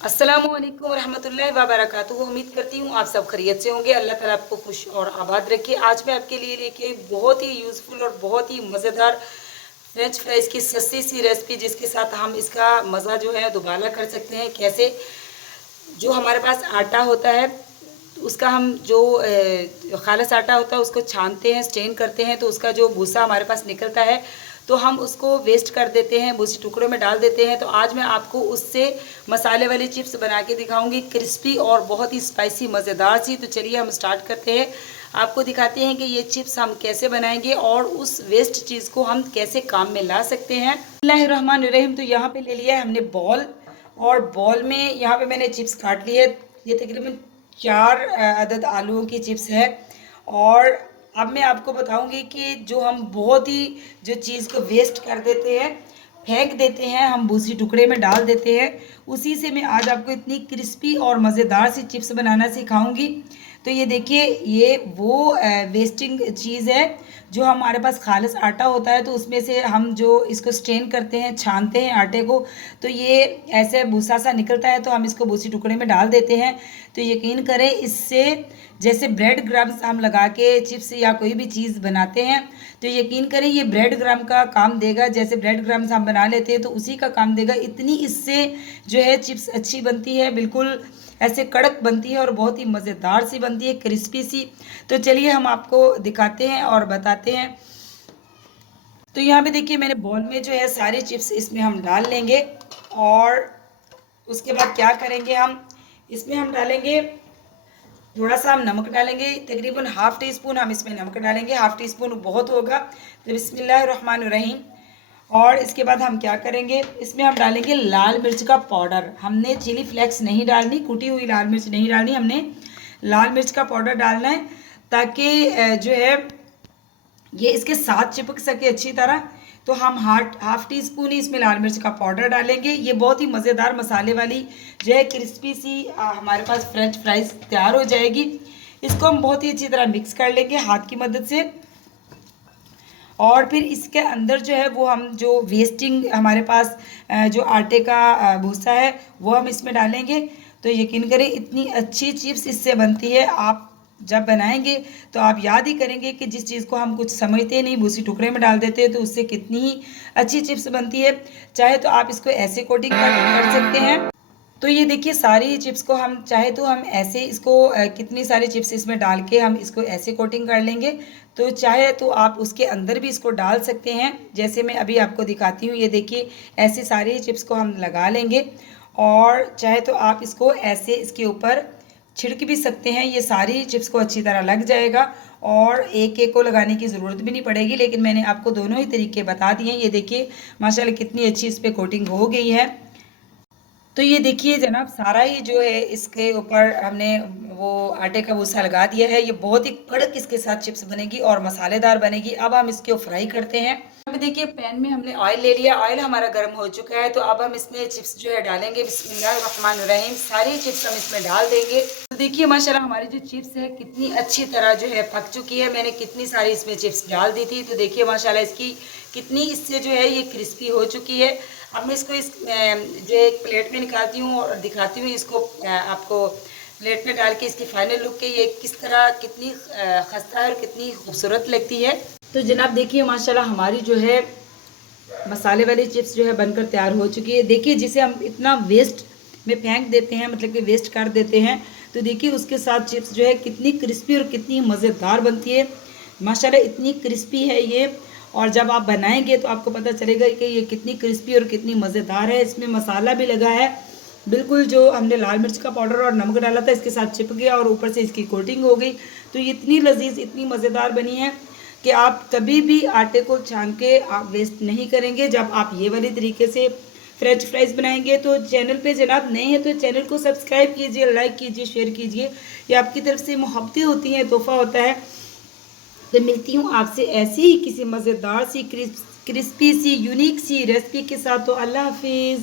अस्सलामुअलैकुम रहमतुल्लाहि व बरकातुहू। उम्मीद करती हूँ आप सब खैरियत से होंगे। अल्लाह ताला आपको खुश और आबाद रखे। आज मैं आपके लिए लेके आई बहुत ही यूज़फुल और बहुत ही मज़ेदार फ्रेंच फ्राइज़ की सस्ती सी रेसिपी, जिसके साथ हम इसका मज़ा जो है दोबारा कर सकते हैं। कैसे? जो हमारे पास आटा होता है उसका हम जो खालिस आटा होता है उसको छानते हैं, स्ट्रेन करते हैं, तो उसका जो भूसा हमारे पास निकलता है तो हम उसको वेस्ट कर देते हैं, भूसी टुकड़ों में डाल देते हैं। तो आज मैं आपको उससे मसाले वाली चिप्स बना के दिखाऊंगी, क्रिस्पी और बहुत ही स्पाइसी मज़ेदार सी। तो चलिए हम स्टार्ट करते हैं। आपको दिखाते हैं कि ये चिप्स हम कैसे बनाएंगे और उस वेस्ट चीज़ को हम कैसे काम में ला सकते हैं। बिस्मिल्लाहिर्रहमानिर्रहीम। तो यहाँ पे ले लिया है हमने बॉल, और बॉल में यहाँ पे मैंने चिप्स काट लिए। ये तकरीबन 4 अदद आलूओं की चिप्स है। और अब मैं आपको बताऊंगी कि जो हम बहुत ही जो चीज़ को वेस्ट कर देते हैं, फेंक देते हैं, हम भूसी टुकड़े में डाल देते हैं, उसी से मैं आज आपको इतनी क्रिस्पी और मज़ेदार सी चिप्स बनाना सिखाऊंगी। तो ये देखिए, ये वो वेस्टिंग चीज़ है। जो हमारे पास खालिस आटा होता है तो उसमें से हम जो इसको स्ट्रेन करते हैं, छानते हैं आटे को, तो ये ऐसे भूसा सा निकलता है, तो हम इसको भूसी टुकड़े में डाल देते हैं। तो यकीन करें, इससे जैसे ब्रेड क्रम्स हम लगा के चिप्स या कोई भी चीज़ बनाते हैं, तो यकीन करें ये ब्रेड क्रम्ब का काम देगा। जैसे ब्रेड क्रम्स हम बना लेते हैं तो उसी का काम देगा। इतनी इससे जो है चिप्स अच्छी बनती है, बिल्कुल ऐसे कड़क बनती है और बहुत ही मज़ेदार सी बनती है, क्रिस्पी सी। तो चलिए हम आपको दिखाते हैं और बताते हैं। तो यहाँ पे देखिए, मैंने बॉल में जो है सारे चिप्स इसमें हम डाल लेंगे। और उसके बाद क्या करेंगे, हम इसमें हम डालेंगे थोड़ा सा, हम नमक डालेंगे। तकरीबन हाफ़ टी स्पून हम इसमें नमक डालेंगे, हाफ़ टी स्पून बहुत होगा। तो बिस्मिल्लाहिर्रहमानिर्रहीम। और इसके बाद हम क्या करेंगे, इसमें हम डालेंगे लाल मिर्च का पाउडर। हमने चिली फ्लेक्स नहीं डालनी, कुटी हुई लाल मिर्च नहीं डालनी, हमने लाल मिर्च का पाउडर डालना है, ताकि जो है ये इसके साथ चिपक सके अच्छी तरह। तो हम हाफ टी स्पून ही इसमें लाल मिर्च का पाउडर डालेंगे। ये बहुत ही मज़ेदार मसाले वाली जो है क्रिस्पी सी हमारे पास फ्रेंच फ्राइज तैयार हो जाएगी। इसको हम बहुत ही अच्छी तरह मिक्स कर लेंगे हाथ की मदद से। और फिर इसके अंदर जो है वो हम जो वेस्टिंग हमारे पास जो आटे का भूसा है वो हम इसमें डालेंगे। तो यकीन करें, इतनी अच्छी चिप्स इससे बनती है। आप जब बनाएंगे तो आप याद ही करेंगे कि जिस चीज़ को हम कुछ समझते नहीं, भूसी टुकड़े में डाल देते हैं, तो उससे कितनी ही अच्छी चिप्स बनती है। चाहे तो आप इसको ऐसे कोटिंग कर सकते हैं। तो ये देखिए, सारी चिप्स को हम चाहे तो हम ऐसे इसको कितनी सारी चिप्स इसमें डाल के हम इसको ऐसे कोटिंग कर लेंगे। तो चाहे तो आप उसके अंदर भी इसको डाल सकते हैं, जैसे मैं अभी आपको दिखाती हूँ। ये देखिए, ऐसी सारी चिप्स को हम लगा लेंगे। और चाहे तो आप इसको ऐसे इसके ऊपर छिड़क भी सकते हैं, ये सारी चिप्स को अच्छी तरह लग जाएगा। और एक एक को लगाने की ज़रूरत भी नहीं पड़ेगी, लेकिन मैंने आपको दोनों ही तरीके बता दिए हैं। ये देखिए माशाल्लाह कितनी अच्छी इस पर कोटिंग हो गई है। तो ये देखिए जनाब, सारा ही जो है इसके ऊपर हमने वो आटे का भूसा लगा दिया है। ये बहुत ही कड़क इसके साथ चिप्स बनेगी और मसालेदार बनेगी। अब हम इसको फ्राई करते हैं। अब देखिए, पैन में हमने ऑयल ले लिया, ऑयल हमारा गर्म हो चुका है। तो अब हम इसमें चिप्स जो है डालेंगे। बिस्मिल्लाहिर्रहमानिर्रहीम। सारी चिप्स हम इसमें डाल देंगे। तो देखिए माशाल्लाह, हमारी जो चिप्स है कितनी अच्छी तरह जो है पक चुकी है। मैंने कितनी सारी इसमें चिप्स डाल दी थी। तो देखिए माशाल्लाह, इसकी कितनी इससे जो है ये क्रिस्पी हो चुकी है। अब मैं इसको जो एक प्लेट में निकालती हूँ और दिखाती हूँ इसको आपको प्लेट में डाल के इसकी फाइनल लुक के ये किस तरह कितनी खस्ता है और कितनी खूबसूरत लगती है। तो जनाब देखिए माशाल्लाह, हमारी जो है मसाले वाली चिप्स जो है बनकर तैयार हो चुकी है। देखिए, जिसे हम इतना वेस्ट में फेंक देते हैं, मतलब कि वेस्ट कर देते हैं, तो देखिए उसके साथ चिप्स जो है कितनी क्रिस्पी और कितनी मज़ेदार बनती है। माशाल्लाह इतनी क्रिस्पी है ये। और जब आप बनाएंगे तो आपको पता चलेगा कि ये कितनी क्रिस्पी और कितनी मज़ेदार है। इसमें मसाला भी लगा है, बिल्कुल जो हमने लाल मिर्च का पाउडर और नमक डाला था इसके साथ चिपक गया और ऊपर से इसकी कोटिंग हो गई। तो ये इतनी लजीज, इतनी मज़ेदार बनी है कि आप कभी भी आटे को छान के आप वेस्ट नहीं करेंगे। जब आप ये वाली तरीके से फ्रेंच फ्राइज़ बनाएंगे तो चैनल पे जनाब नए हैं तो चैनल को सब्सक्राइब कीजिए, लाइक कीजिए, शेयर कीजिए। ये आपकी तरफ से मोहब्बतें होती हैं, तोहफ़ा होता है। तो मिलती हूँ आपसे ऐसी ही किसी मज़ेदार सी क्रिस्पी सी यूनिक सी रेसिपी के साथ। तो अल्लाह हाफिज़।